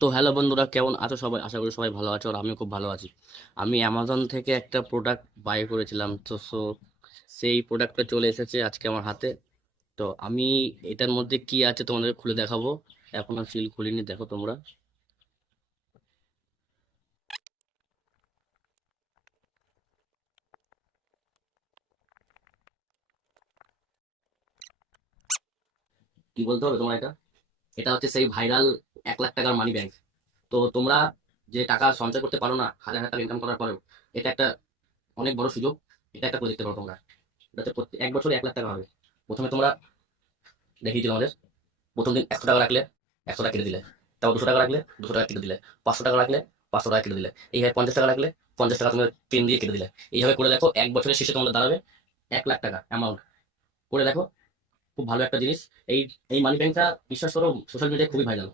তো হ্যালো বন্ধুরা, কেমন আছো সবাই? আশা করি সবাই ভালো আছো, আর আমিও খুব ভালো আছি। আমি অ্যামাজন থেকে একটা প্রোডাক্ট বাই করেছিলাম, তো সেই প্রোডাক্টটা চলে এসেছে আজকে আমার হাতে। তো আমি এটার মধ্যে কি আছে তোমাদের খুলে দেখাবো। এখন আর সিল খুলিনি, দেখো তোমরা। কি বলতে হবে তোমার? এটা এটা হচ্ছে সেই ভাইরাল 1 লাখ টাকার মানি ব্যাংক। তো তোমরা যে টাকা সঞ্চয় করতে পারো না, হাজার হাজার টাকা ইনকাম করার পরেও, এটা একটা অনেক বড় সুযোগ। এটা একটা করে দেখতে পারো তোমরা। এটা হচ্ছে এক বছরে 1 লাখ টাকা হবে। প্রথমে তোমরা দেখিয়ে দিলাম আমাদের, প্রথম দিন 100 টাকা রাখলে 100 টাকা কেটে দিলে, তারপর 200 টাকা রাখলে 200 টাকা কেটে দিলে, 500 টাকা রাখলে 500 টাকা কেটে দিলে, এইভাবে 50 টাকা রাখলে 50 টাকা তুমি পেন দিয়ে কেটে দিলে। এইভাবে করে দেখো, এক বছরের শেষে তোমাদের দাঁড়াবে 1 লাখ টাকা অ্যামাউন্ট। করে দেখো, খুব ভালো একটা জিনিস। এই এই মানি ব্যাংকটা বিশ্বাস করো, সোশ্যাল মিডিয়ায় খুবই ভাইরাল।